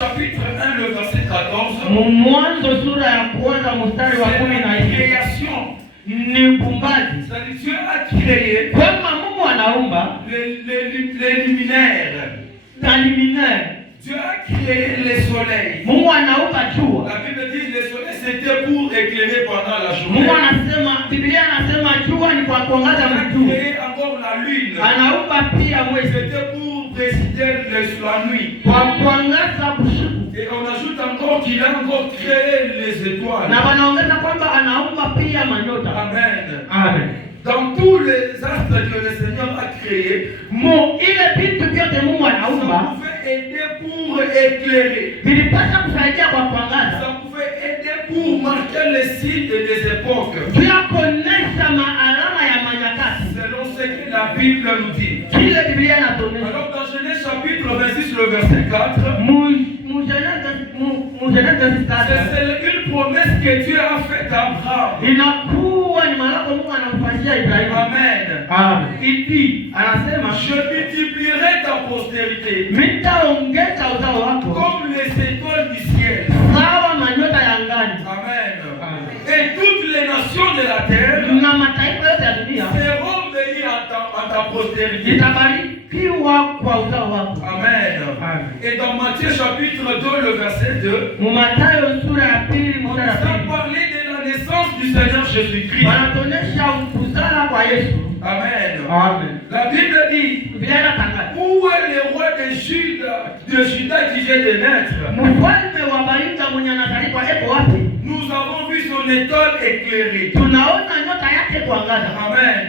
Chapitre 1, le verset 14. Mwanzo sura ya kwanza mstari wa 14. Création. Ni uumbaji. C'est-à-dire Dieu a créé Kama Mungu anaumba les luminaires. na luminaire. Dieu a créé les soleils. Mungu anaumba jua. La Bible dit que les soleils c'était pour éclairer pendant la journée. Mungu anasema, Biblia anasema jua ni kwa kuangaza Il a mtu. créé encore la lune. Anaumba pia mwezi C'était pour présider la nuit. kwa kuangaza usiku. Et on ajoute encore qu'il a encore créé les étoiles. Na wanaongeza kwamba anaumba pia manyota. Amen. Amen. Dans tous les astres que le Seigneur a créés, Ile vitu vyote Mungu ça anaumba pouvait aider pour éclairer. vilipaswa kusaidia kwa kuangaza. Ça pouvait aider pour marquer les signes des époques. Pia kuonesha maalama ya manyakati. Selon ce que la Bible nous dit. Kile Biblia inatuonyesha. Alors dans Genèse chapitre 26, le verset 4, c'est une promesse que Dieu a faite à Abraham. Inakuwa ni malako Mungu anamfanyia Ibrahimu. Amen. Amen. Il dit, Anasema, je multiplierai ta postérité nitaongeza uzao wako comme les étoiles du ciel. sawa manyota ya angani. Amen. Et toutes les nations de la terre Na mataifa yote ya dunia seront bénies à ta postérité. itabarikiwa kwa uzao wako. Amen. Amen. Et dans Matthieu chapitre 2, le verset 2, Mathayo sura ya pili on nous mstari wa a pili. parlé de la naissance du Seigneur Jésus-Christ. Wanatuonyesha kuzala kwa Yesu. Amen. Amen. La Bible dit, Biblia inatangaza, où est le roi de Juda qui vient de naître? mfalme wa Yuda mwenye anazaliwa eko wapi? Nous avons vu son étoile éclairée. Tunaona nyota yake kuangaza. Amen.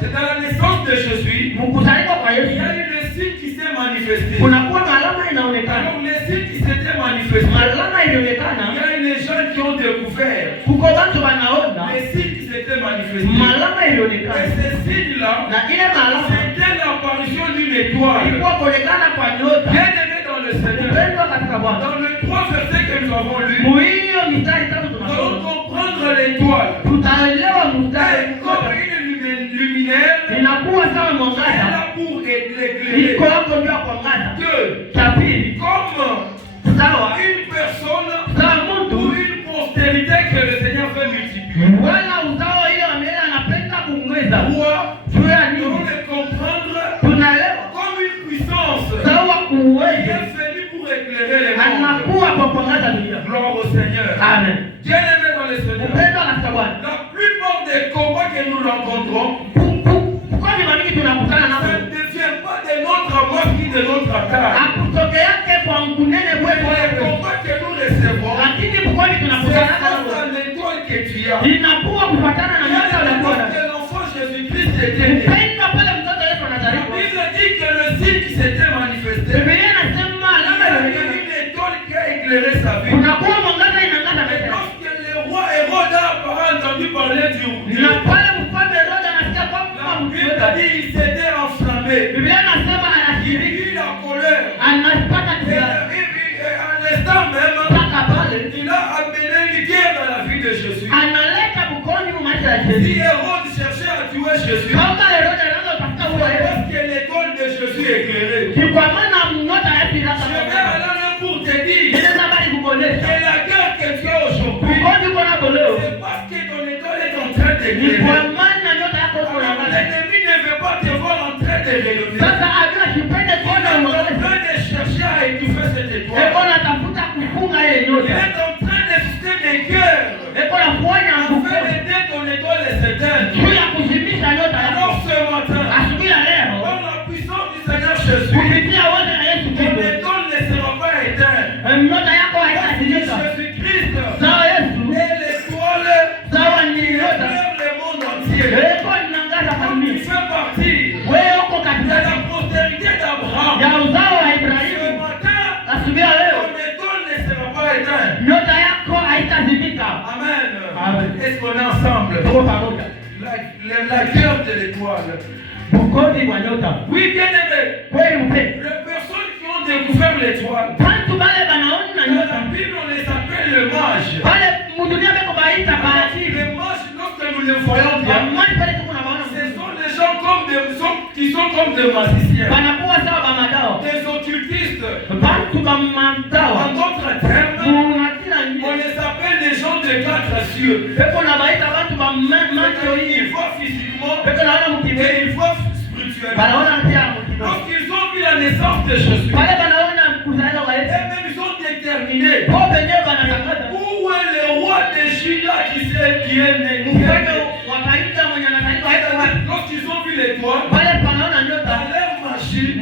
C'est à la naissance de Jésus, Mkuzaliwa kwa il y Yesu a eu le signe qui s'est manifesté. kunakuwa alama inaonekana. Alors les signes qui s'étaient manifestés, Alama il y ilionekana, a eu les gens qui ont découvert kuko watu wanaona les signes qui s'étaient manifestés. malama Et ilionekana. ces signes-là, Na ile malama c'était l'apparition d'une étoile. ilikuwa kuonekana kwa nyota. Bien aimé dans le Seigneur. Pendwa katika Bwana. Dans les 3 versets que nous avons lus, Muhiyo mistari tatu nous allons tunasoma. comprendre l'étoile. Tutaelewa mstari Comme une luminaire, inakuwa sawa elle est mwangaza. là pour l'éclairer. Iko hapo ndio kuangaza. Deux, Cha pili, comme sawa une personne sawa ou mtu une postérité que le Seigneur veut multiplier. wala uzao ile ambaye anapenda kuongeza. Pourquoi? Juu ya Nous allons nini? le comprendre Tunaelewa comme une puissance sawa qui uwezo est venue pour éclairer les mondes. anakuwa kwa kuangaza dunia. Gloire au Seigneur. Amen. Bien aimé dans le Seigneur. Upendo katika Bwana. La plupart des combats que nous rencontrons, Kwa nini mimi tunakutana ça nao? ne devient pas de notre mort qui de notre attaque. Akutoke yake kwa ngunene Les wewe wewe. combats que nous recevons, Lakini kwa nini c'est tunakutana grâce nao? à l'étoile que tu as. Inakuwa kufuatana na nyota ya Bwana. Que l'enfant Jésus-Christ était né. Upendo pale mtoto Yesu La anazaliwa. Bible dit que le signe qui s'était manifesté, Biblia inasema il alama y a inaonekana. une étoile qui a éclairé sa vie. Kunakuwa mwangaza inangaza mbele. Lorsque le roi Hérode a entendu parler du Na pale mfalme Herode anasikia la kwamba Bible dit qu'il s'était enflammé. Biblia inasema Il anashiriki, eut la colère. anapata Et kibali. à l'instant même, Mpaka pale il a amené une guerre dans la vie de Jésus. analeta bukoni mu maisha ya Si Yesu. Hérode cherchait à tuer Jésus, Kama Herode anaanza kutafuta huyo Yesu. parce que l'étoile de Jésus éclairée. Ni kwa maana nyota ya Pilato. Je vais aller là pour te dire Ndio bali kubonesha. que la guerre que tu as aujourd'hui, Bukoni kuna boleo. c'est parce que ton étoile est en train Ni d'éclairer. kwa maana nyota yako iko na maana. L'ennemi ne veut pas te voir en train de rayonner. Sasa ajua kipende Il kuona est en mwangaza. train de chercher à étouffer cette étoile. Eko natafuta kufunga ile Il nyota. est en train de susciter des guerres Eko nafanya afin nguvu. d'aider ton étoile à s'éteindre. Juu ya kuzimisha nyota yako. Alors ce matin, Asubuhi ya leo. par la puissance du Seigneur Jésus, Kupitia wote na Yesu ton Kristo. étoile ne sera pas éteinte. Nyota yako haitazimika. Jésus-Christ Sawa Yesu. est l'étoile Sawa qui ni nyota. éclaire le monde entier. Eko inaangaza kwa Donc tu mimi. fais partie Wewe uko de katikati la postérité d'Abraham. ya uzao wa Ce Ibrahimu. matin, Asubuhi ya leo. ton étoile ne sera pas éteinte. Nyota yako haitazimika. Amen. Amen. Est-ce qu'on est ensemble? Tuko pamoja. La guerre de l'étoile. Bukoni wa nyota. Oui, bien aimé. Kweli upe. Les personnes qui ont découvert l'étoile, Watu wale wanaona dans nyota. la Bible, on les appelle le mage. Pale mudunia beko baita bahati. Les mages, lorsque nous les voyons bien, Wamani pale tuko na baona. ce sont des gens qui sont comme des magiciens. Wanakuwa sawa ba madao. des occultistes. bantu ba mandawa En d'autres termes, munakila on njia les appelle des gens de quatre cieux. pepo na baita bantu ba macho Ils hii voient physiquement pepo naona et mkimwili ils voient spirituellement. banaona pia mkidogo Lorsqu'ils ont vu la naissance de Jésus, pale banaona kuzaliwa kwa Yesu eux-mêmes ils ont déterminé po penyewe banatangaza où est le roi de Juda qui est né. mfalme wa Yuda mwenye anataifa hapo wapi Lorsqu'ils ont vu l'étoile, pale panaona nyota dans leur magie,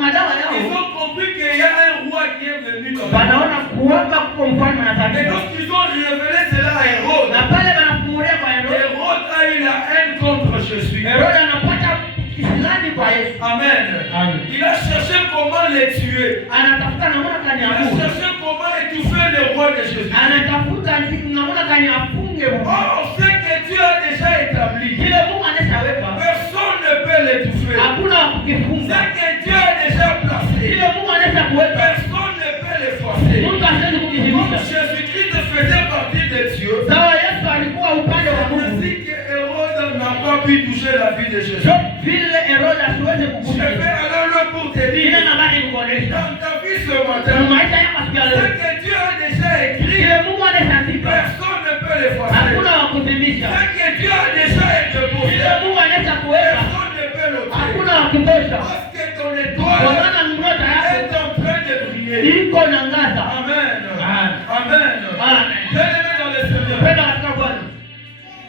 madawa ils yao ont compris qu'il y a un roi qui est venu dans le monde. banaona kuomba kuko mfalme Et anataifa lorsqu'ils ont révélé cela à Hérode, na pale banafungulia kwa Herode Hérode a eu la haine contre Jésus. Herode anapata kisirani kwa Yesu Amen. Amen. Il a cherché comment les tuer. anatafuta namna gani Il a afunge cherché comment étouffer le roi de Jésus. anatafuta namna gani afunge Or, ce que Dieu a déjà établi, kile Mungu anashaweka personne ne peut l'étouffer. hakuna Ce kukifunga que Dieu a déjà placé, kile Mungu anaweza kuweka personne ne peut le forcer. Mungu hawezi Comme kukizimisha Jésus-Christ faisait partie de Dieu, sawa Yesu alikuwa upande wa Mungu ainsi que Hérode n'a pas pu toucher la vie de Jésus. vile Herode asiweze Je kukuta vais alors le pour te ile dire, nabaki kuonesha dans ta vie ce matin, maisha yako siku ya ce leo que Dieu a déjà écrit, kile Mungu anasandika personne ne peut le forcer. hakuna wa kuzimisha Ce que Dieu a déjà déposé, kile Mungu anaweza kuweka personne ne peut l'ôter. hakuna wa kutosha Parce que ton kwa étoile maana nyota yako est en train de briller. iko na ngaza Amen. Amen. Amen. Amen. Bien-aimé dans le Seigneur, penda katika Bwana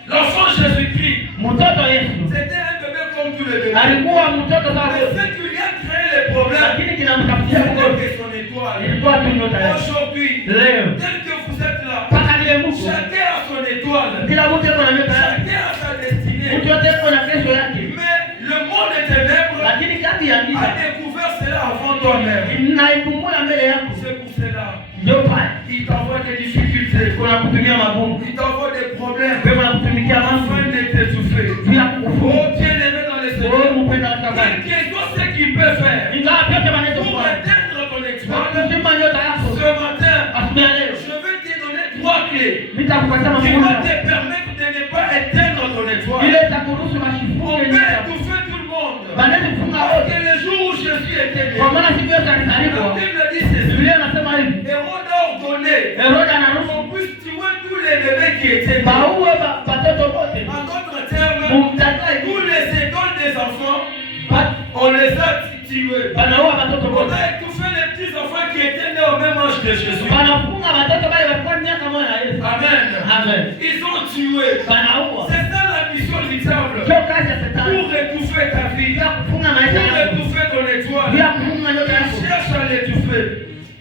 l'enfant Jésus-Christ, mtoto Yesu c'était un bébé comme tous les bébés. alikuwa mtoto kama Mais wote ce qui lui a créé les problèmes, lakini kinamtafutia mtoto c'était son étoile. ilikuwa tu nyota yake Aujourd'hui, leo tel que vous êtes là, mpaka lile Mungu chacun a son étoile. kila mtu yuko na nyota yake Chacun a sa destinée. mtu yote yuko na kesho yake Mais le monde des ténèbres lakini kati ya a giza découvert cela avant toi-même. naipumbula mbele yako C'est pour cela. ndio pale Il t'envoie des difficultés. kuna kutumia magumu Il t'envoie des problèmes. wewe unakutumikia mambo Afin de t'étouffer. bila kukufu Oh, bien-aimé dans le Seigneur. wewe mpenda katika Bwana Quel que soit ce qu'il peut faire ingawa vyote wanaweza pour kufanya atteindre ton étoile, kuzima nyota yako ce matin, asubuhi ya leo je vais te donner 3 clés nitakupatia qui mambo vont te permettre de ne pas éteindre ton étoile. ile itakuruhusu On mashifunge peut nyota étouffer tout le monde. banaweza kufunga Parce wote que le jour où Jésus était né, kwa maana siku yote la alizaliwa Bible dit ceci. Biblia inasema hivi Hérode a ordonné Herode anaruhusu qu'on puisse tuer tous les bébés qui étaient nés. baue watoto wote En d'autres termes, mumtakae tous les écoles des enfants, on les a tués. banaua watoto On wote a étouffé les petits enfants qui étaient nés au même âge que Jésus. banafunga watoto wale walikuwa miaka moja na Yesu Amen. amen Ils ont tué. banaua C'est ça la mission du diable. sio kazi ya shetani Pour étouffer ta vie. bila kufunga maisha Pour yako étouffer ton étoile. bila kufunga nyota Il yako cherche à l'étouffer.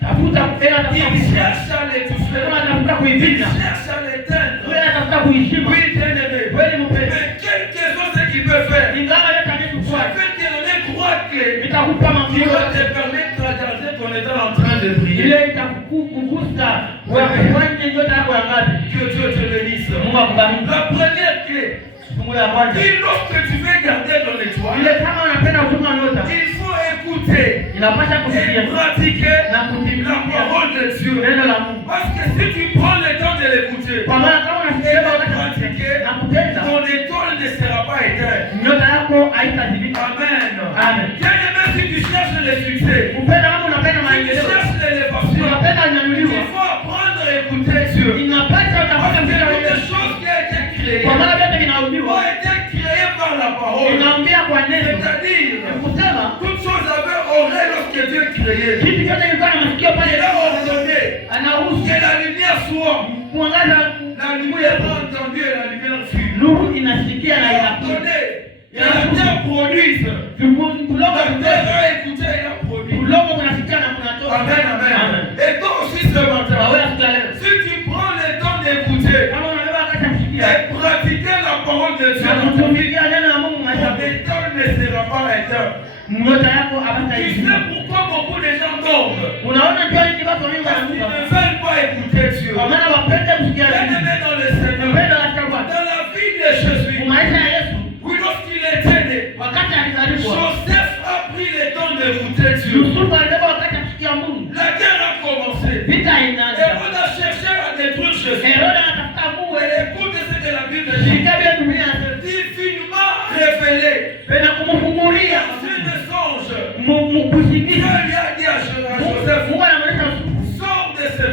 tafuta ila tafuta Il cherche à l'étouffer. kama tafuta Il kuivinda cherche à l'éteindre. ila tafuta kuishima Oui, bien-aimé. kweli mpende Mais quel que soit ce qu'il peut faire, ingawa yote je anachukua vais te donner 3 clés nitakupa mambo qui vont yote te permettre de garder ton étoile en train de briller. ile itakugusa wewe nyota yako ya ngapi Que Dieu te bénisse. Mungu akubariki La première clé, fungu la kwanza dit lorsque tu veux garder ton ile étoile, kama unapenda kufunga nyota il faut écouter inapasha kusikia et pratiquer na la kutimia parole de Dieu. neno la Mungu Parce que si tu prends le temps de l'écouter, kwa maana kama et unasikia de wakati pratiquer, na kutenda ton étoile ne sera pas éteinte. nyota yako haitazimika Amen. Amen. Bien-aimé, si tu cherches le succès, upenda kama unapenda si tu maendeleo cherches l'élévation, unapenda il nyanyuliwa faut apprendre à écouter Dieu. inapasha utafuta Parce que mpira toutes wewe les choses qui ont été créées kwa maana vyote ont vinauliwa été créées par la parole. inaambia kwa neno C'est-à-dire, kusema toutes choses avaient oreille lorsque Dieu créait. kitu chote kilikuwa na masikio pale Il a ordonné anaruhusu que la lumière soit. mwangaza La lumière a entendu et la lumière fut. nuru inasikia Il na a inakuja ordonné que la terre produise. kuloga La terre a écouté et a produit. kuloga kunasikia na kunatoka Amen, amen. Et toi aussi ce matin, wewe sikia leo si tu prends le temps d'écouter kama unabeba wakati kusikia et pratiquer la parole de Dieu, na kutumikia neno la Mungu ton maisha étoile ne sera pas éteinte. nyota yako Tu hapataizima sais pourquoi beaucoup de gens dorment? unaona kwa nini watu wengi Parce qu'ils wanakufa ne veulent pas écouter Dieu. kwa maana wapende kusikia neno Bien-aimé dans le Seigneur, upendo katika Bwana dans la vie de Jésus, maisha ya Yesu oui, lorsqu'il était né, wakati alizaliwa Joseph a pris le temps d'écouter Dieu. Yusufu alibeba wakati ya kusikia Mungu La guerre a commencé. vita inaanza Hérode a cherché à détruire Jésus. Herode anatafuta Mungu Et écoute ce que la Bible dit. shika vile Biblia inasema Divinement révélé pena kumfungulia dans une songe mkusikiza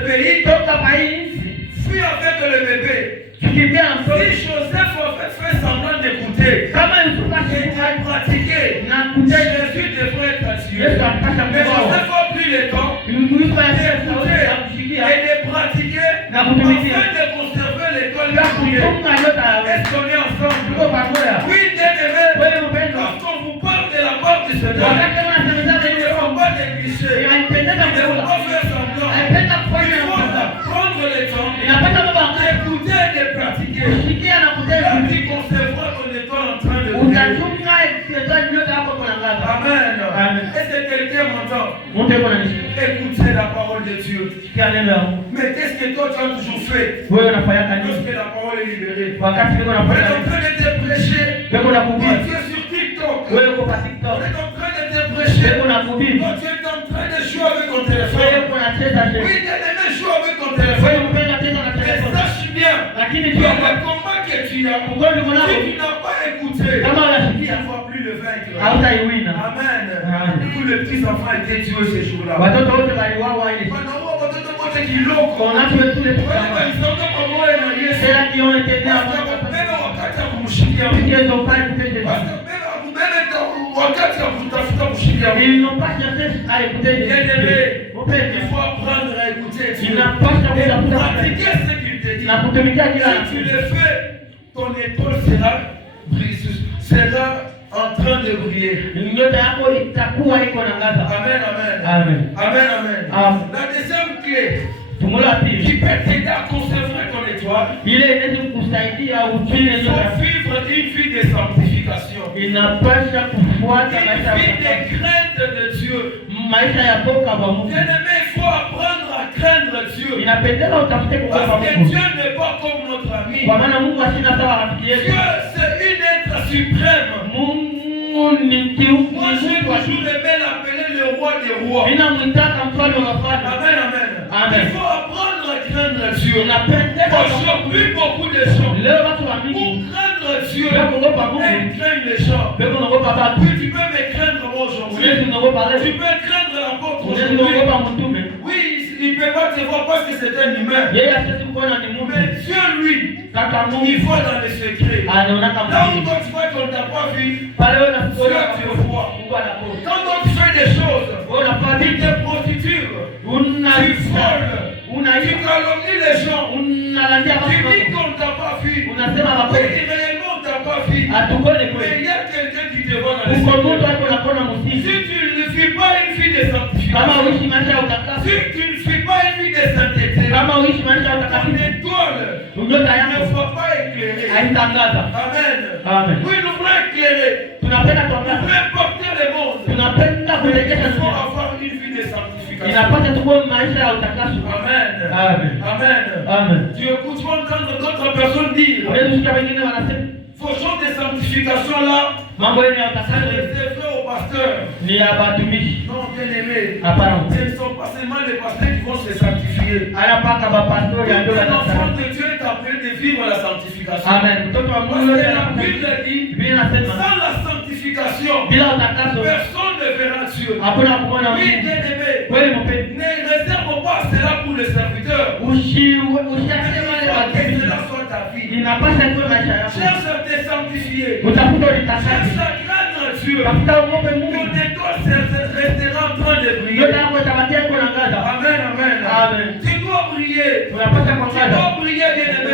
pays, toka kwa hii nchi, fuis avec le bébé. tukimbia na mtoto. Si Joseph en fait fait semblant d'écouter, Kama Yusufu et de pratiquer, na kutii, Jésus devrait être tué. Yesu alipasha Mais kuuawa. Joseph a pris le temps Yusufu alisema d'écouter sauti ya kushikia et de pratiquer na afin kutumikia. de conserver l'école Bila prière. kufunga yote Est-ce qu'on est ensemble? tuko pamoja. Oui, bien-aimé, Wewe mpendwa, quand on vous parle de la part du Seigneur, wakati unasemezana il ne hiyo faut pas négliger. inapendeza Il ne faut kula. pas faire semblant. Haipenda Il kufanya faut mkosa. prendre le temps Inapenda baba wakati d'écouter et de pratiquer. kushikia na Là, kutenda. tu conserveras ton étoile en train de briller. Utachunga kizazi yote hapo kuna ngaza. Amen. Amen. Est-ce que quelqu'un m'entend? Mtu yuko ananisikia. Écoutez la parole de Dieu. Sikia neno la Mungu. Mais qu'est-ce que toi tu as toujours fait Wewe unafanya nini? lorsque la parole est libérée? Wakati niko On nafanya est en nini? train de te prêcher. Wewe Toi, unahubiri. tu es sur TikTok. Wewe uko kwa On TikTok. est en train de te prêcher. Wewe unahubiri. Toi, tu es en train de jouer avec ton Wewe téléphone. uko unacheza Oui, cheza. bien-aimé, joue avec ton Wewe téléphone. unapenda cheza na Mais telefoni. sache bien, Lakini que tu le combat que tu as, ugomvi si mwanao tu n'as pas écouté, kama tu unasikia ne vas plus le vaincre. hautaiwina. Amen. Amen. Tous les petits enfants étaient tués ces jours-là. Watoto wote waliuawa ile. Wanaua watoto wote kiloko. Wanacho wetu ile Wale tukama. walisonga pamoja na Yesu. Sasa kione tena Wastakubeba wakati ya kumshikia Mungu. mchezo pale kutende. Wastakubeba wakati ya kutafuta kushikia Mungu. Ili nopasha sasa ale kutende. Bien-aimé, Upende. il faut apprendre à écouter Dieu. Inapasha Et kutafuta pratiquer ce qu'il te dit. na kutumikia kila Si tu le fais, ton étoile sera en train de briller. nyota yako itakuwa iko na ngaza. Amen, amen. Amen. Amen, amen. Amen. La deuxième clé Tumula qui pili. peut t'aider à conserver ton étoile, Ile inaweza kukusaidia uchumi il nyota. faut vivre une vie de sanctification. Inapasha kufuata Une maisha vie ya de crainte de Dieu. maisha ya boka kwa Mungu. Bien-aimé, il faut apprendre à craindre Dieu. Inapendeza utafute kuogopa Parce que Mungu. Dieu n'est pas comme notre ami. Kwa maana Mungu asina sawa rafiki yetu. Dieu, c'est un être suprême. Mungu ni kiungu. Moi, j'ai toujours aimé l'appeler le roi des rois. Ninamwitaka mfalme wa wafalme. Amen, amen. Amen. Il faut apprendre à craindre Dieu. Inapendeza Aujourd'hui, beaucoup de gens, leo watu wa pour mingi craindre Dieu, leo kuogopa Mungu. ils craignent les gens. Leo kuogopa watu. Oui, tu peux me craindre moi aujourd'hui. Unaweza kuogopa Tu leo. peux craindre l'apôtre Unaweza aujourd'hui. kuogopa mtume. Oui, il ne peut pas te voir parce que c'est un humain. Yeye hasiwezi kuona ni Mungu. Mais Dieu, lui, Kaka il Mungu voit dans les secrets. anaonaka Là où Mungu. toi tu vois qu'on ne t'a pas vu, Pale wewe Dieu unasikia te voit. Mungu anakuona. Quand toi tu fais des choses, Wewe unafanya tu nini? te prostitues, tu Unaifola. voles, tu Unaiba. calomnies les gens, Unalandia tu dis watu. qu'on ne t'a pas vu. Unasema Oui, makosa. réellement on ne t'a pas vu. Atukone Mais kweli. il y a quelqu'un qui te voit dans les Uko mtu secrets. hapo unakuona Si msizi. tu ne suis pas une vie de Kama sanctification, uishi maisha ya utakaso. si tu ne suis pas une vie de sainteté, Kama uishi maisha ya ton utakaso. étoile Nyota ne yako va pas éclairer. haitangaza. Amen. Amen. Oui, nous voulons éclairer. Tunapenda Nous tuangaze. voulons importer le monde. Tunapenda Il kuelekeza faut dunia. avoir une vie de sanctification. Inapata tuwe maisha ya utakaso. Amen. Amen. Amen. Amen. Tu écoutes, tu vas entendre d'autres personnes dire, Unaweza kusikia wengine wanasema vos choses de sanctification là, mambo yenu ya c'est utakaso réservé aux pasteurs. ni ya watumishi. Non, bien aimé. Hapana. Ce ne sont pas seulement les pasteurs qui vont se sanctifier. Haya paka bapastori ya ndio Un enfant wanasema. de Dieu est appelé de vivre la sanctification. Amen. Mtoto wa Parce Mungu que yote la anasema. Bible dit, Biblia inasema sans la sanctification, bila utakaso personne ne verra Dieu. hakuna kumwona Oui, Mungu. bien aimé. Kweli mpendwa. Ne réserve pas cela pour les serviteurs. Usiachie wale Que watumishi. cela soit ta vie. Inapasa kuwe maisha yako. Cherche à te sanctifier. Utafuta ulitakase. Cherche à craindre Dieu. Tafuta uogope Mungu. Ton étoile restera en train de briller. Nyota yako itabakia iko na ngaza. Amen, amen. Amen. Tu dois briller. Unapata Tu kuangaza. dois briller, bien aimé.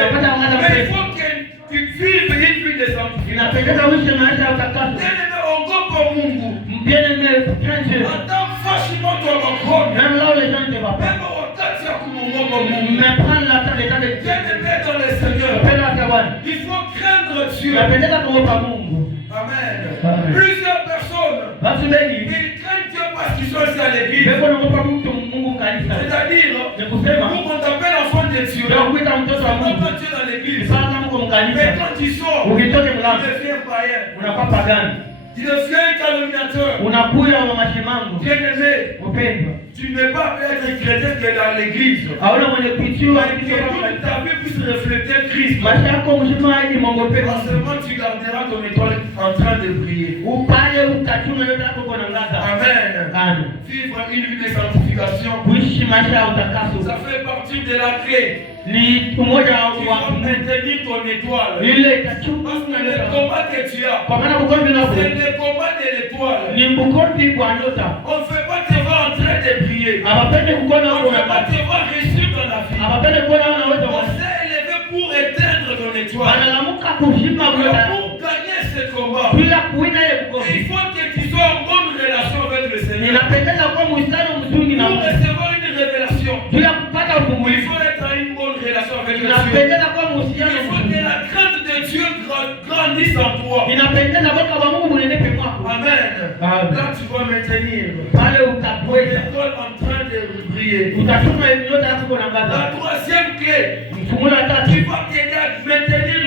Mais il faut que tu vives une vie de sanctification. Inapendeza uishi maisha ya utakaso. Bien aimé, on go pour Mungu. Bien-aimé, crains Dieu. Attends vachement ton record. Même là où les gens ne te voient pas. Même au temps où tu as Mungu pour Mungu. Mais prends l'état de Dieu. Bien aimé dans le Seigneur. Upendo wake Bwana. Il faut craindre Dieu. Inapendeza kuogopa Mungu. Amen. Amen. Plusieurs personnes, Watu wengi ils craignent Dieu parce qu'ils sont ici à l'église. beko naogopa mtu Mungu kanisa. C'est-à-dire, Ni kusema nous on t'appelle enfant de Dieu. ndio kuita mtoto wa On Mungu. t'appelle Dieu dans l'église. Sasa mko Mais mkanisa. quand tu sors, Ukitoka tu mlango deviens païen. unakuwa pagani. Tu deviens un calomniateur. Unakuya wa mashimango. Bien-aimé, Upendo. tu ne peux pas être chrétien que dans l'église. Hauna mwenye kuitiwa Que toute ta vie puisse refléter Christ. maisha yako mzima hadi mongope. Pas seulement tu garderas ton étoile en train de briller. Upale utachuna yote yako kwa ngaza. Amen. Amen. Vivre une vie de sanctification, Kuishi maisha ya utakaso. ça fait partie principe de la clé. Ni umoja Tu wa vas maintenir ton étoile. ile Parce itachunga que le nyota. combat que tu as, Kwa maana mkomvi nako c'est le combat de l'étoile. ni mkomvi kwa nyota. On ne fait pas te voir en train de prier. Abapende kuona On wako ne fait pas unapata. te voir réussir dans la vie. Abapende kuona wana wewe On wa. s'est élevé pour éteindre ton étoile. Analamuka kushima Alors, nyota. pour gagner ce combat, Bila kuina ile il mkomvi. faut que tu sois en bonne relation avec le Seigneur. Ninapendeza kwa mstari mzuri na Pour recevoir une révélation, bila kupata il ufungulivu. faut être en une bonne relation avec le Dieu. Ninapendeza kwa Il mhusiano faut que mzuri. la crainte de Dieu grandisse en toi. Ninapendeza kwa Mungu munenepe mwako. Amen. Amen. Là, tu vas maintenir Pale utapweza. l'étoile en train de briller. Utachuma nyota yako kuangaza. La troisième clé, Mfungulo wa tu tatu. vas t'aider à maintenir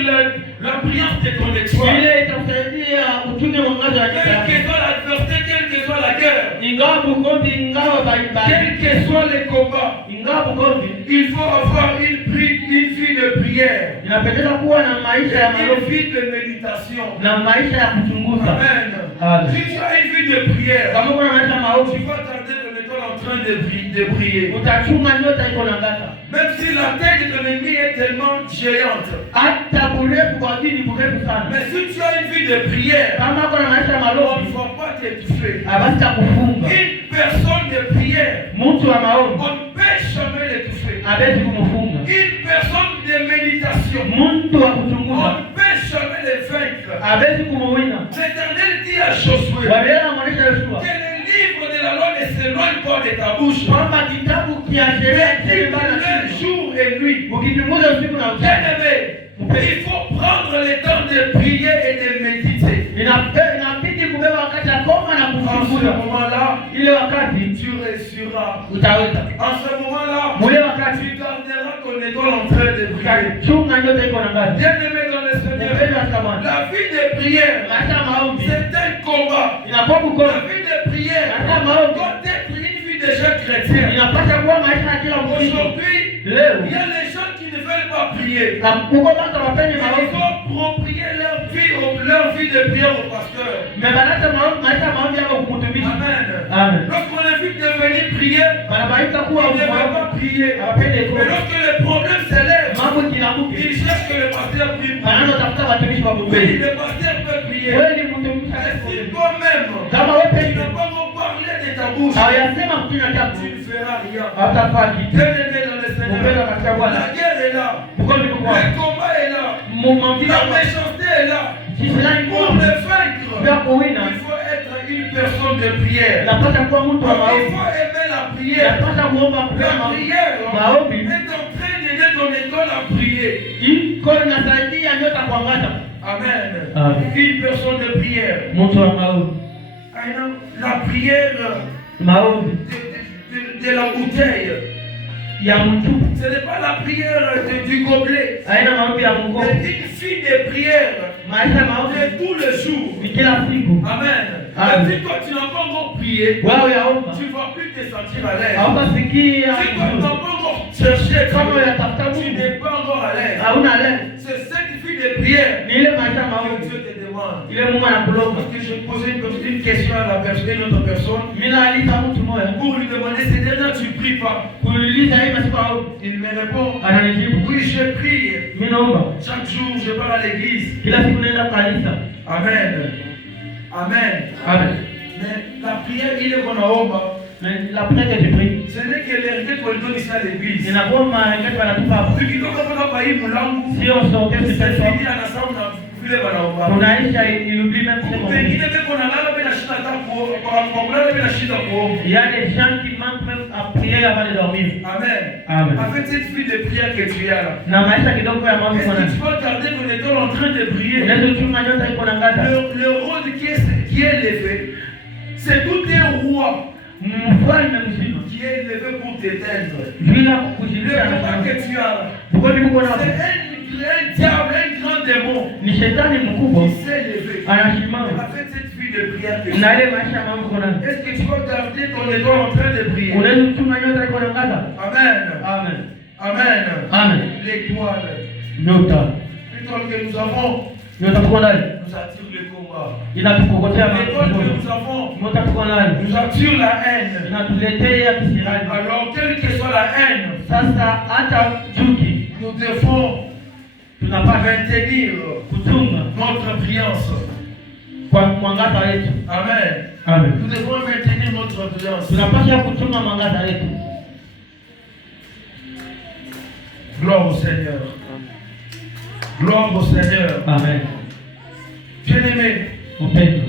la brillance de ton étoile. Ile itakusaidia kutunza mwangaza wa Quelle nyota. que soit l'adversité, quelle que soit la guerre, Ingawa mkomvi, ingawa quels baribari, que soient les combats, ingawa mkomvi, il faut avoir une vie de prière, inapendeza kuwa na maisha ya une maombi vie de méditation. na maisha ya kuchunguza. Amen. Amen. Si tu as une vie de prière, Kama kuna maisha ya maombi, tu vas garder ton étoile en train de briller. utachunga nyota iko na ngata. Même si la tête de ton ennemi est tellement géante. Hata burefu kwa dini burefu sana. Mais si tu as une vie de prière, Kama kuna maisha ya on ne maombi, va pas t'étouffer. abasta kufunga. Une personne de prière, Mtu wa maombi on ne peut jamais l'étouffer. hawezi kumfunga. Une personne de méditation, Mtu wa on kuchunguza ne peut jamais le vaincre. hawezi kumuwina. L'Éternel dit à Josué Biblia inaonyesha Yoshua que le livre de la loi ne s'éloigne pas de ta bouche. kwamba kitabu kia sheria kile bana Le jour et nuit. ukichunguza usiku na Bien usiku. aimé, il faut prendre le temps de prier et de méditer. Inabidi kubeba wakati ya koma na En ce kuchunguza. moment-là, Ile wakati tu réussiras. utaweza. En ce moment-là, Mule wakati tu garderas ton étoile en train de briller. utachunga nyota iko na ngazi. Bien aimé dans le Seigneur, Mpendo wa samani. la vie de prière, Maisha ya maombi c'est un combat. inakuwa La kukosa. vie de prière doit être une vie de jeune chrétien. Inapaswa kuwa maisha ya kila Mkristo. Aujourd'hui, Leo il y a les gens qui ne veulent pas prier. kuko watu wapendi Ils maombi. vont approprier leur vie de prière au pasteur. Mebanata maombi, maisha ya maombi yako kumtumishi. Amen. Amen. Lorsqu'on invite de venir prier, Banabaita kuwa on ne veut maombi. pas prier. Hawapendi Mais kuomba. lorsque le problème s'élève, Mambo kinamuke. ils cherchent que le pasteur prie pour Wanaanza eux. tafuta watumishi wa Oui, Mungu. le pasteur peut prier. Wewe ni mtumishi. Mais si toi-même, Kama wewe tu peke n'as pas encore parlé de ta bouche, hawayasema kukinywa chako, tu ne feras rien. hatafaa kitu. Bien aimé dans le Mpendwa Seigneur, katika Bwana. la guerre est là. Mkono ni kwa Le combat est là. mumambia La méchanceté est là. Kisirani Pour kwa le vaincre, vya kuwina. il faut être une personne de prière. Napata kuwa mtu wa Il maombi. faut aimer la prière. Napata kuomba La kwa prière maombi. est en train d'aider ton école à prier. Iko inasaidia nyota kuangaza. Amen. Amen. Une personne de prière. Mtu wa maombi. La prière Maombi de la bouteille. ya mtu. Ce n'est pas la prière du gobelet. Haina maombi ya Mungu. C'est une vie de prière Maisha ya maombi de tous les jours. ni kila siku. Amen. Amen. Et si toi tu n'as pas encore prié, Wao yaomba. tu ne vas plus te sentir à l'aise. Hautasikia. Si toi tu n'as pas encore cherché, Kama unatafuta tu Mungu, n'es pas encore à l'aise. hauna leo. C'est cette vie de prière Ni ile maisha ya que maombi. Dieu te demande. Ile Mungu anakulomba. Parce que je posais une question à la personne, une autre personne, Mimi naaliza mtu mmoja pour lui demander ces derniers tu pries pas. kuuliza hii masiku maombi. Il me répond, Ananijibu, oui je prie. mimi naomba. Chaque jour je pars à l'église. Kila siku naenda kanisa. Amen. Amen. Amen. Mais la prière, il est qu'on a homme. La prière que je prie. Ce n'est que l'hérité qu'on donne ici à l'église. Ninakuwa maelekezo yanatupa hapo. Tukitoka kutoka hii mlango, Sio sote sisi. sisi anasema na vile wanaomba. Tunaisha ilubili na kusema. Pengine beko na lala bila shida hata kwa kulala bila shida kuomba. Il y a des gens qui manquent même à prier avant de dormir. Amen. Amen. Avec cette vie de prière que tu as là. Na maisha kidogo ya maombi Est-ce kuna. que tu peux garder ton étoile en train de prier? Unaweza kuchunga nyota iko na ngaza. Le rôle qui est élevé, c'est tout un roi Mfalme mzima. qui est élevé pour t'éteindre. Bila Le kukujilia combat na que tu as là, Mungu ni Mungu na c'est un diable, un grand démon ni shetani mkubwa qui s'est élevé. anasimama. Avec cette vie de prière que tu Na as. ile maisha ya maombi kuna. Est-ce que tu peux garder ton étoile en train de prier? Unaweza kuchunga nyota iko na ngaza. Amen. Amen. Amen. Amen. L'étoile. Nyota. L'étoile que nous avons, Nyota kwa ndani. nous attire le combat. inatukokotea L'école que mambo. nous avons Moto tuko nayo nous attire la haine. inatuletea kisirani. Alors, quelle que soit la haine, Sasa hata chuki nous devons tunapaswa maintenir kuchunga notre brillance. kwa mwangaza wetu. Amen. Amen. Nous devons maintenir notre brillance. Tunapaswa kuchunga mwangaza wetu. Gloire au Seigneur. Gloire au Seigneur. Amen. Bien-aimé, Mpendo,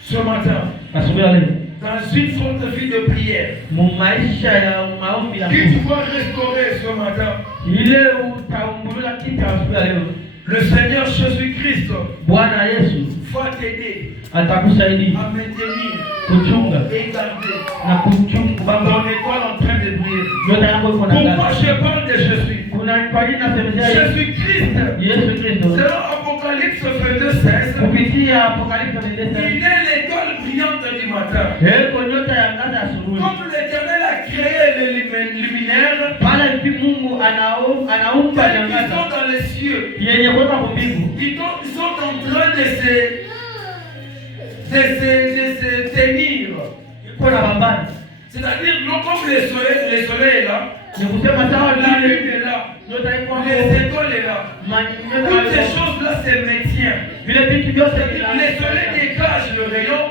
ce matin, asubuhi ya leo dans une forte vie de prière, mumaisha ya maombi ya qui tu Mungu, vas restaurer ce matin, ile utaungulula kitu asubuhi ya leo, le Seigneur Jésus-Christ Bwana Yesu va t'aider atakusaidia à maintenir kuchunga et garder na kuchunga ton baba étoile en train de briller. yote yako iko na Pourquoi ngazi. je parle de Jésus? Kuna kwa nini nasemezea Jésus-Christ, Yesu Kristo? selon Apocalypse 22:16, Kupitia Apokalipto il 22:16, est l'étoile brillante du matin. iko nyota ya ngazi asubuhi. Comme l'Éternel a créé les luminaires, Pale hivi Mungu anaumba tels qu'ils nyangaza sont dans les cieux, yenye kutoka kwa mbingu, ils sont en train de se tenir. iko na bambani. C'est-à-dire, comme le soleil est là, Ni kusema sawa la vile lune est là, nyota iko hapo, les étoiles est là. Toutes ces choses-là se maintiennent. vile vitu vyote C'est-à-dire, le soleil dégage le rayon,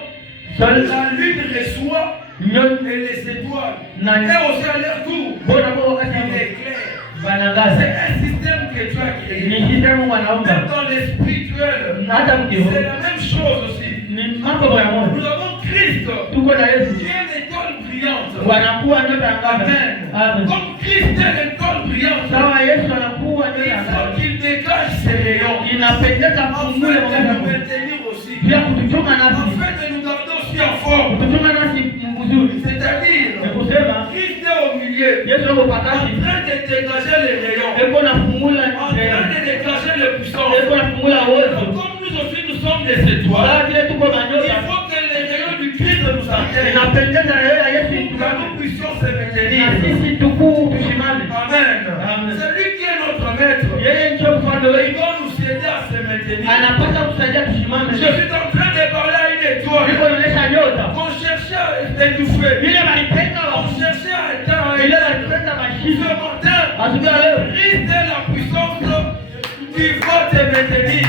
Sol- la lune reçoit nyota et les étoiles. na Et aussi à leur tour, bona kwa wakati il wa éclaire. C'est banangaza un système que tu as créé. ni systemu Même wanaomba dans le spirituel, na hata mkiho c'est la même chose aussi. ni mambo ya Nous Mungu. avons Christ, Tuko na qui Yesu est l'étoile brillante. wanakuwa nyota ya ngaza. Amen. Amen. Comme Christ est l'étoile brillante, Sawa, Yesu anakuwa nyota il ya faut ngaza. qu'il dégage ses rayons. Inapendeza Afin kufungule de mwangaza nous huu. maintenir aussi. Pia kutuchunga nasi, Afin de nous garder aussi en forme. kutuchunga nasi mzuri. C'est-à-dire, Ni kusema Christ est au milieu, Yesu yuko en pakati, train de dégager les rayons, eko nafungula en train de dégager les puissances. eko nafungula uwezo. Comme nous aussi nous sommes des étoiles, Sawa vile tuko na il nyota, faut que les rayons du Christ nous atteignent. inapendeza leo ya Yesu Pour que itukame. nous puissions se Na maintenir. sisi tukuu tusimame. Amen. Amen. C'est lui qui est notre maître. Yeye ndio mfalme Il wetu. va nous aider à se maintenir. Anapaswa kusaidia tusimame. Je suis en train de parler à une étoile. Niko naonyesha nyota. On cherchait à étouffer. Ile walipenda On cherchait à éteindre. ile walipenda Ce mashizo. matin, Asubuhi ya leo Christ est la puissance qui va te maintenir.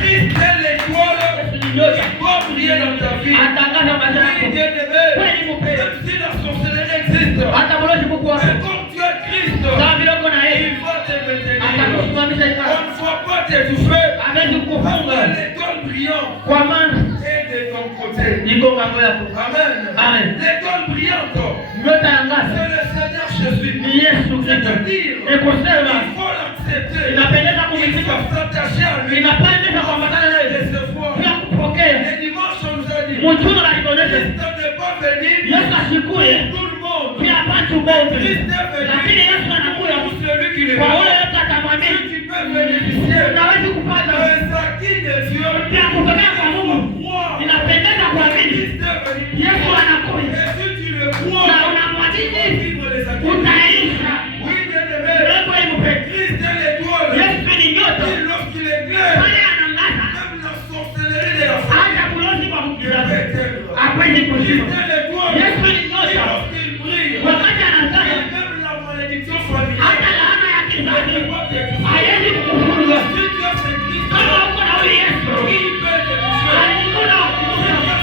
Christ est l'étoile qui va briller dans ta vie. atangaza maisha Oui, yako. bien-aimé. Kweli mpendwa. Même si la sorcellerie existe, Hata mlozi Mungu wako. mais comme tu es Christ, Kama vile uko na yeye, il va te maintenir. atakusimamisha On imara. ne va pas t'étouffer. Hawezi kufunga. L'étoile brillante Kwa maana est de ton côté. iko ngambo yako. Amen. Amen. L'étoile brillante, Nyota ya ngaza c'est le Seigneur Jésus. ni Yesu Kristo. C'est-à-dire, Ni kusema il faut l'accepter. inapendeza Il kumshika. faut s'attacher à lui. Inapendeza kuambatana naye. Recevoir. Pia kupokea. Les dimanches, on nous a dit, Mtume alituonyesha Christ n'est pas venu Yesu asikuye pour tout le monde. pia watu wote. Christ est venu Lakini Yesu anakuja pour celui qui le kwa veut. wale wote atamwamini. Tu peux bénéficier Unaweza kupata d'un acquis de Dieu. pia kutokea kwa Mungu. Crois. Inapendeza kuamini. Christ est venu. Yesu anakuja Et si tu le na crois, unamwamini, vivre les acquis. utaisha. Oui, bien-aimé. Wewe mpe. Christ est l'étoile. Yesu ni nyota. Qui, lorsqu'il éclaire, Pale anangaza. même la sorcellerie de la foi, Hata kulozi kwa il mkizazi. peut éteindre. Hapezi Christ kushika. est l'étoile. Yesu ni Et nyota. lorsqu'il brille, Wakati et anazaa, même la malédiction hata familiale laana ya ne kizazi peut pas t'étouffer. haiwezi kukufunga. Si tu as ce Christ, Kama uko na huyu Yesu, qui peut t'étouffer? hakuna kufunga.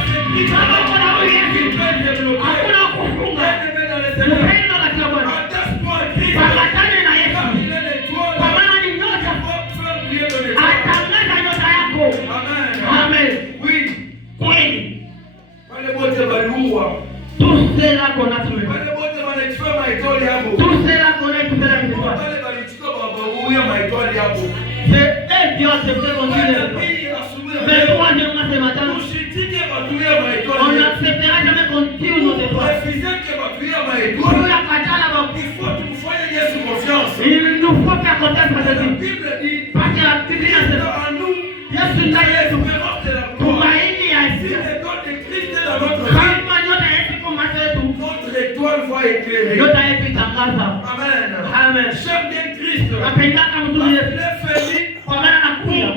Kama uko na huyu Yesu, hakuna kufunga. Mpendo katika Bwana. Pakatane na Yesu. Kwa maana ni nyota. Atangaza nyota yako. Amen. Kweli. Tout cela qu'on a trouvé. Tout cela qu'on a trouvé avec toi. C'est eux qui ont accepté mon Dieu. Mais moi, je m'en ce matin. On n'acceptera jamais qu'on tire notre foi. Pour la katana, il nous faut faire contact avec Jésus. Parce que la Bible dit Yesu ndani yetu. Tumaini ya Yesu. Kama nyota yetu kwa macho yetu. Nyota yetu itangaza. Amen. Napendaka mtu Yesu. Kwa maana nakuja.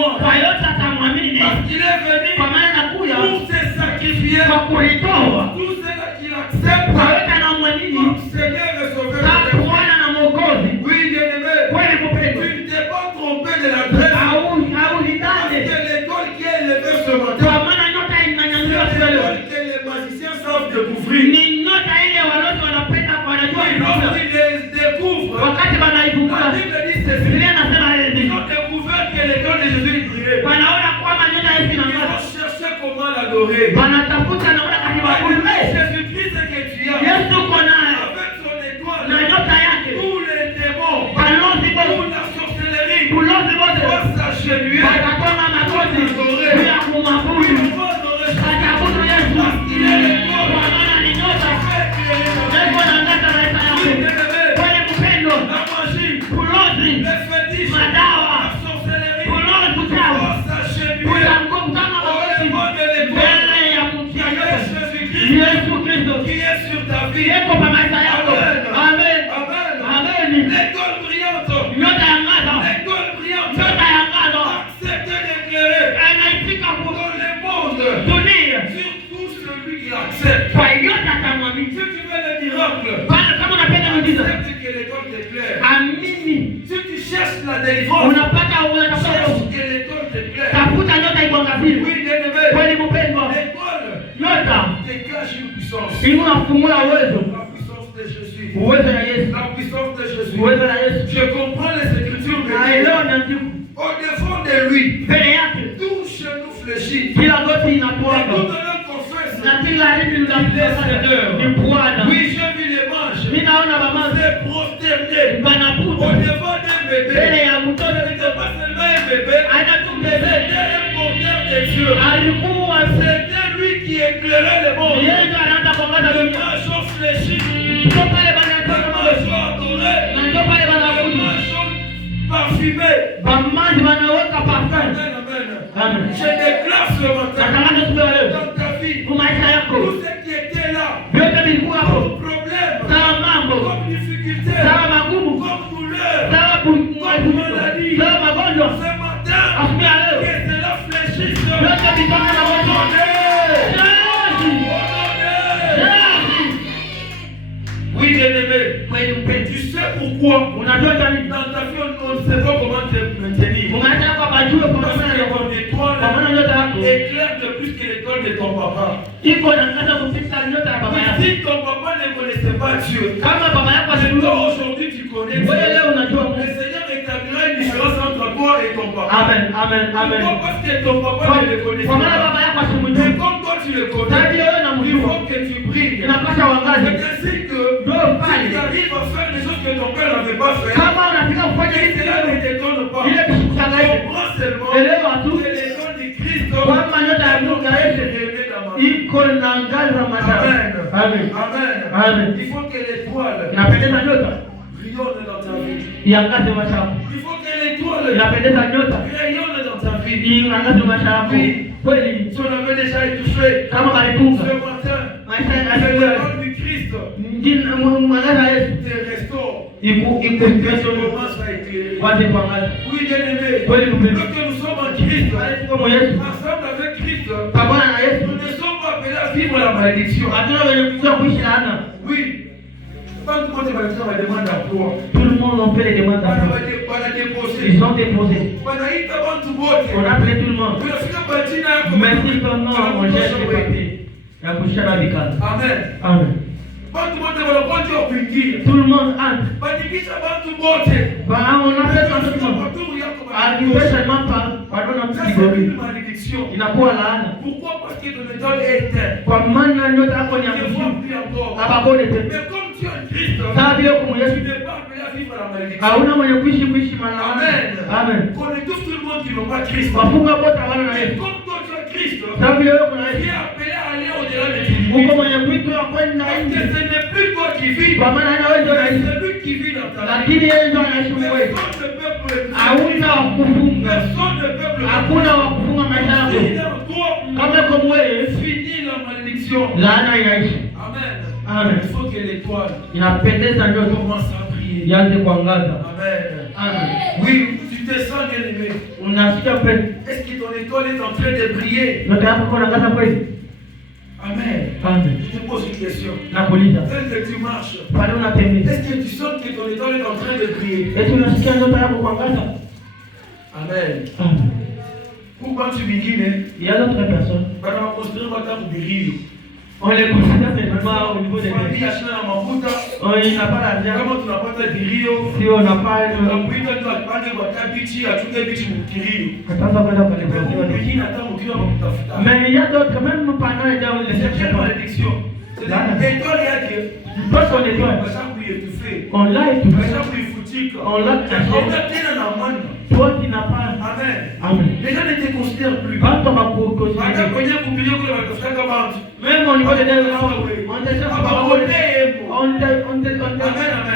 moi. Kwa yote atamwamini Parce neno. qu'il est venu Kwa maana anakuja pour se sacrifier. kwa kulitoa. Tous ceux-là qui l'acceptent Kwa yote anamwamini comme Seigneur et Sauveur. kama Bwana na Mwokozi. Oui, bien-aimé. Kweli mpendwa. Tu ne t'es pas trompé de l'adresse. Au Parce lidane. que l'école qui est élevée ce matin, Kwa maana nyota c'est inanyanyuliwa mbele. l'école que les magiciens savent découvrir. Ni nyota ile walozi wanapenda kwa wanajua Oui, kabisa. lorsqu'ils les découvrent, Wakati wanaifungua. la Bible dit ceci. Biblia inasema hivi. Ils ont découvert que l'école de Jésus brillait. Wanaona kwamba nyota hizi Ils inang'aa. vont chercher comment l'adorer. Wanatafuta naona katika Biblia. Jésus-Christ que tu as, Yesu uko naye. avec son étoile, Na nyota yake. tous les démons, Balozi toute wote. la sorcellerie, Bulozi wote. doivent s'agenouiller. Watakoma magoti. Juu ya kumwabudu. Ils vont adorer Wataabudu Yesu. parce qu'il est l'étoile. Kwa maana ni nyota. Yesu anaangaza maisha yako. Kwenye mpendo. La magie, Bulozi. les fétiches, Madawa. la sorcellerie, Bulozi uchawi. doivent s'agenouiller. Utamkutana magoti. Mbele ya mtia yote. Jésus-Christ Yesu Kristo. qui est sur ta vie. Yeko kwa maisha yako. Amen. Amen. Amen. L'étoile brillante. Nyota ya ngaza. L'étoile brillante. Nyota ya ngaza. Acceptez d'éclairer Anaitika dans le monde. kudunia. Surtout celui qui accepte. Kwa yote atamwamini. Si tu veux le miracle, Bwana kama unapenda muujiza. accepte que l'étoile t'éclaire. Amini. Si tu cherches la délivrance, Unapata unatafuta cherche que l'étoile t'éclaire. tafuta nyota ikuangazie. Oui, bien-aimé. Kweli mpendwa. L'étoile Nyota dégage une puissance. inafungua uwezo. La puissance de Jésus. Uwezo na Yesu. La puissance de Jésus. Uwezo na Yesu. Je comprends les Écritures, mais Naelewa na ndiko. au devant de lui, Mbele yake tout genou fléchit. kila goti Et inapoamba. tout le monde confesse. Na kila rimi linapasa ni Bwana. Oui, j'ai vu les manches. Mimi naona mama C'est prosterné. Au banaputa devant d'un bébé. mbele ya mtoto C'était pas seulement un bébé. aina tu mbele. C'était un porteur des cieux. Alikuwa C'était lui qui éclairait le monde. yeye ndo anaanza kuangaza Le dunia. manche fléchi. Ndio pale Le banatoka manche mama. adoré. Na ndio pale Le banakuja. manche parfumé. Bamaji wanaweka parfum. Amen, amen. Amen. Je déclare ce matin Natangaza siku ya leo. dans ta vie, Kwa maisha yako. tout ce qui était là, Vyote vilikuwa hapo. comme problème, Sawa mambo. comme difficulté, Sawa magumu. comme douleur, Sawa magonjwa. Sawa magonjwa. ce matin, Asubuhi ya leo. que cela fléchisse. Vyote vitoka na moto. Oui, bien-aimé, Kweli mpenzi. tu sais pourquoi Unajua nini? dans ta vie on ne sait pas comment te maintenir. Umeacha kwa bajue kwa Parce maana que ya ton étoile kwa maana nyota yako éclaire de plus que l'étoile de ton papa. iko na kaza kupita nyota ya baba yako. Si ton papa ne connaissait pas Dieu, Kama baba yako toi asijua, aujourd'hui tu connais wewe Dieu. leo unajua Le Mungu. Seigneur établira une différence entre toi et ton papa. Amen, amen, amen. Pourquoi? Parce que ton papa ne le connaissait Kwa maana pas. baba yako Mais asimjui. comme toi tu le Sasa connais, wewe il unamjua. faut que tu brilles. Inapasha C'est uangaze. ainsi que Ndio si pale. tu arrives à faire des choses que ton père n'avait pas fait, Kama unafika kufanya et hivi cela ne t'étonne pas. ile kushangaza. Comprends seulement Elewa tu que l'étoile de Christ kwamba nyota ya Mungu ya Yesu révélée dans ma vie. iko na ngaza maisha. Amen. Amen. Amen. Amen. Il faut que l'étoile Inapendeza nyota rayonne dans ta vie. iangaze maisha yako. Il faut que l'étoile Inapendeza nyota rayonne dans ta vie. iangaze maisha yako. Kweli Si on avait déjà étouffé kama balifunga ce matin, maisha ya avec Yesu l'étoile du Christ ngine mwangaza Yesu te restaure. iku Et Yesu commence à éclairer. waje kuangaza. Oui, bien-aimé, Kweli mpendwa. lorsque nous sommes en Christ, Kwa Yesu ensemble avec Christ, pamoja na Yesu nous ne sommes pas appelés à vivre la malédiction. hatuna wenye kujua kuishi laana. Oui. Pas tout le monde va faire la demande d'emploi. Tout le monde en fait les demandes On d'emploi. va déposer. Ils sont déposés. On a dit avant tout vote. On a appelé tout le monde. Tunafika Batina Merci ton nom, on jette les papiers. Ya kushara vikali. Amen. Amen. Bantu wote wanakuja kuingia. Tout le monde entre. Badikisha bantu wote. On a fait un tout le monde. Arrivé seulement par pardon na Ça c'est msigori. une malédiction. Inakuwa laana. Pourquoi? Parce que ton étoile est éteinte. Kwa maana nyota yako ni ya Tu ne kuzimu. vois plus encore. Abakone tena. Mais comme tu es en Christ, Sasa vile kwa tu Yesu n'es pas appelé à vivre la malédiction. hauna mwenye kuishi malaana. Amen. Amen. Connais tout le monde qui n'ont pas Christ. Wafunga wote hawana na Et Yesu. comme toi tu as Christ, Sasa vile wewe kuna tu Yesu. es appelé à aller au-delà de Uko tes limites. mwenye kuitwa kwenda Parce que nje. ce n'est plus toi qui vis, Kwa maana hana wewe ndio mais unaishi. c'est lui qui vit dans ta vie. Lakini yeye ndio anaishi wewe. Personne ne peut plus. Hauna wa kufunga. Personne ne peut plus. Hakuna wa kufunga maisha yako. Fini en toi. Kama kwa wewe Fini la malédiction. laana inaishi. Amen. Amen. Il faut que l'étoile Inapendeza ndio commence à briller. ianze kuangaza. Amen. Amen. Oui, tu te sens bien aimé? Unasikia kweli? Est-ce que ton étoile est en train de briller? Ndoto yako iko inaangaza kweli? Amen. Amen. Je te pose une question. Nakuuliza. Tel que tu marches, Pale unatembea. est-ce que tu sens que ton étoile est en train de briller? Eti unasikia ndoto yako kuangaza? Amen. Amen. Pourquoi tu begines? Il y a d'autres personnes. On va construire votre biril. On les considère seulement au niveau des Famille achina na mafuta. on n'a pas l'argent. Kama tunapata birio, Si on n'a pas tunamuita tu apande kwa tabichi, achunge bichi mkirio. Atasa kwenda kwa Mungu level. mwingine hata mkiwa mkutafuta. Mais il y a d'autres, même pendant les gens, les C'est quelle chercheurs. malédiction? C'est étoile yake. Parce qu'on est toi. Basha kuyetufe. On l'a étouffé. Basha kuifutika. On l'a caché. On a tena na mwana. Toi qui n'as pas. Amen. Amen. Les gens ne te considèrent plus. Quand on va Hata considérer. kwenye kupilia kule wanatafuta kama mtu. Même au niveau des gens, on te cherche.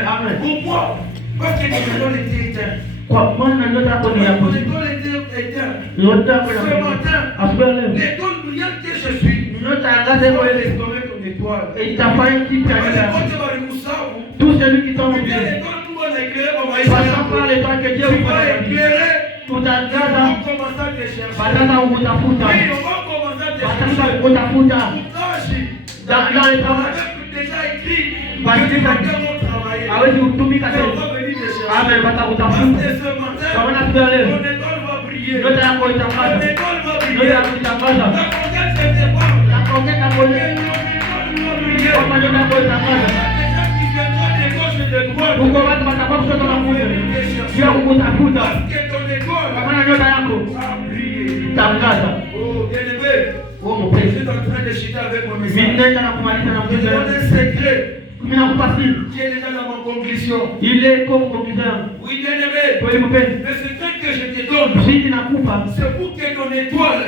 Amen. Pourquoi? Parce que ton étoile était éteinte. Kwa maana ndoto yako ni ya Ton Mungu. étoile était éteinte. Ndoto yako ni Ce ya Mungu. matin, Asubuhi leo. l'étoile brillante que je suis, Ndoto angaza va wewe. restaurer ton étoile. Itafanya kitu cha Wale ajabu. wote walikusabu, Tout celui qui tombe bien bien. l'étoile Mungu anaéclairer kwa maisha Passant par yako. les temps que Dieu Tu vous vas a éclairer, tutangaza on va commencer à te chercher. batata utafuta. Oui, on va commencer à te Batata chercher. utafuta. Pourtant, Dans les on travail. avait déjà écrit Parce que que les gens vont travailler. hawezi kutumika Et on tena. va venir te chercher. Amen. Parce Batakutafuta. que ce matin, Kwa maana siku ya leo ton étoile va briller. ndoto yako Ton itangaza. étoile va Ndoto briller. yako itangaza. La conquête, c'était pas. Akaongeza kwenye kwamba ndoto yako itangaza. Mungu watu watakuwa kutoka na Mungu. Sio kukutafuta. Kwa maana ndoto yako itangaza. Wewe mpenzi. Mimi nenda na kumaliza na mpenzi. Mimi nakupa siri. Ile comme conclusion. Wewe mpenzi. Sisi nakupa.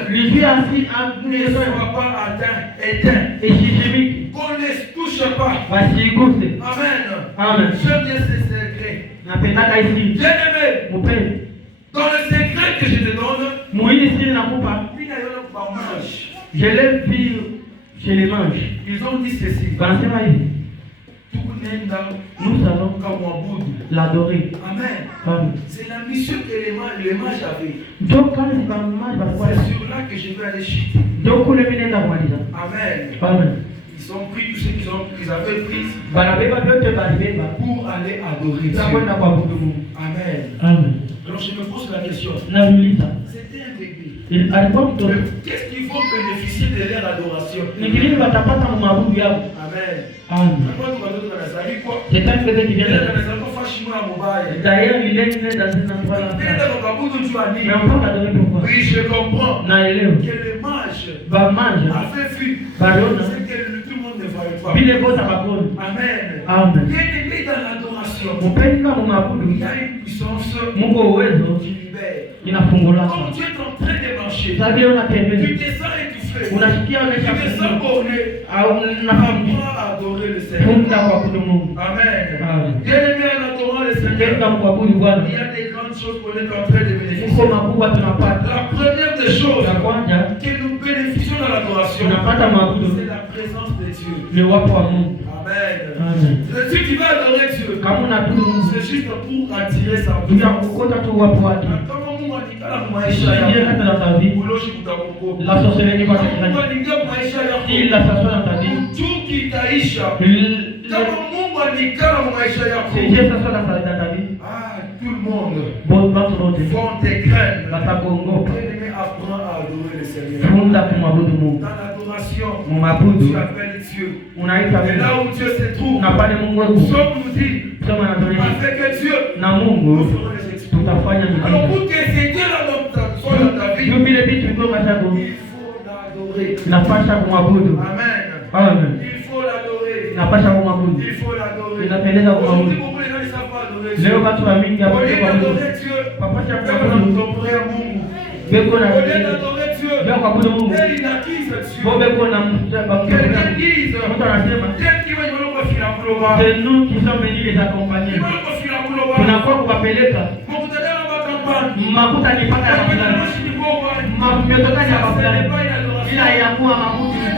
Lui ainsi Ne soit pas éteint. Ishishimiki. Qu'on ne touche pas. Wasiguse. Amen. Amen. J'aime bien ce secret. Napendaka ici. Bien-aimé, Mpenzi. dans le secret que je te donne, Muhindi siri nakupa. Je l'ai vu chez les manches. ils ont dit ceci. Wanasema hivi. Nous allons l'adorer. Amen. Amen. C'est la mission que les mages avaient. Donc quand les mages vont C'est sur là que je vais aller chuter. donc le minenda kumaliza. Amen. Amen. Ils ont pris tout ce qu'ils avaient pris Banabeba vyote balibeba pour aller adorer Dieu. kwenda kuabudu Mungu. Amen. Amen. Alors je me pose la question. Najiuliza. C'était un bébé. Alikuwa mtoto. Qu'est-ce qu'ils vont bénéficier de leur adoration? Ni nini watapata maabudu yao? Amen. Amen. Shetani pekee kijana. D'ailleurs, il est né dans un endroit là. Mais on peut adorer pourquoi? Oui, je comprends. Naelewa. Que le mage Ba manja. a fait fuir. Baliona. C'est que tout le monde ne voyait pas. Vile bota bakoni. Amen. Amen. Bien-aimé dans l'adoration, Mpenzi kama il maabudu. y a une puissance Mungu uwezo qui libère. inafungula. Comme tu es en train de marcher, Sabi unatembea. tu te sens étouffé. Unasikia Tu te sens unashafuka. borné. Au unafahamu. Apprends à adorer le Seigneur. Funda kuabudu Mungu. Amen. Amen. Bien-aimé en adorant le Seigneur, Kenda kuabudu Bwana. il y a des grandes choses qu'on est en train de bénéficier. Mungu makubwa tunapata. La première des choses Ya kwanza que nous bénéficions dans l'adoration, tunapata maabudu c'est la présence de Dieu. ni wapo wa Mungu. Amen. Amen. Si tu vas adorer Dieu, Kama unaabudu Mungu, c'est juste pour attirer sa vie. utakokota tu wapo wake. Kama Mungu anikala kwa maisha Ingie yako, hata na tabii. uloshi kutakukopa. La sorcellerie kwa Kama Mungu shetani. aniingia kwa maisha Si yako, la saswa na tabii. chuki itaisha. Kama Mungu anikala kwa maisha yako, Si je saswa na tabii. tout le monde Bon watu wote vont te craindre. watakuogopa. Bien-aimé, apprends à adorer le Seigneur. Funda kumwabudu Mungu. Dans l'adoration, Mwabudu tu appelles Dieu. unaita Et là Mungu. où Dieu se trouve, Na pale Mungu wako. Somme nous dit, Soma na tunaji. avec Dieu, Na nous Mungu ferons les exploits. tutafanya Alors miujiza. pour que ces dieux-là soient dans ta vie, Ndio vile vitu viko mashako. il faut l'adorer. Napasha kumwabudu. Amen. Amen. Il faut l'adorer. Napasha kumwabudu. Il faut l'adorer. Inapendeza kumwabudu. Aujourd'hui, beaucoup les gens ne savent pas adorer Dieu. Leo watu wa mingi Au hapo lieu kwa Mungu. d'adorer Dieu, Papasha ils kumwabudu. veulent adorer Mungu. Beko na Au lieu d'adorer Dieu, Leo kuabudu Mungu. ils acquisent Dieu. Bo beko na mtaba Quelqu'un dise, mtu anasema peut-être qu'ils vont pas finir à Kuloba. c'est nous qui sommes venus les Ils accompagner. vont pas finir à Kuloba. Tunakuwa kuwapeleka. Mungu tadala wa kampani. Makuta ni paka ya fulani. Mmetoka ya fulani. Ila ya kuwa makuta.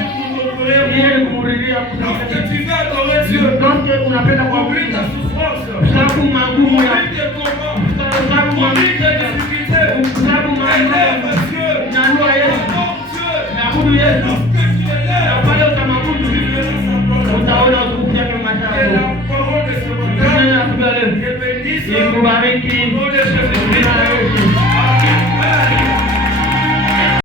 Ile ni kumuridia Lorsque tu veux adorer Dieu, donc unapenda oublie kuabudu. ta souffrance, Sababu magumu ya oublie tes combats, sababu oublie tes ikubariki. Au nom de Jésus.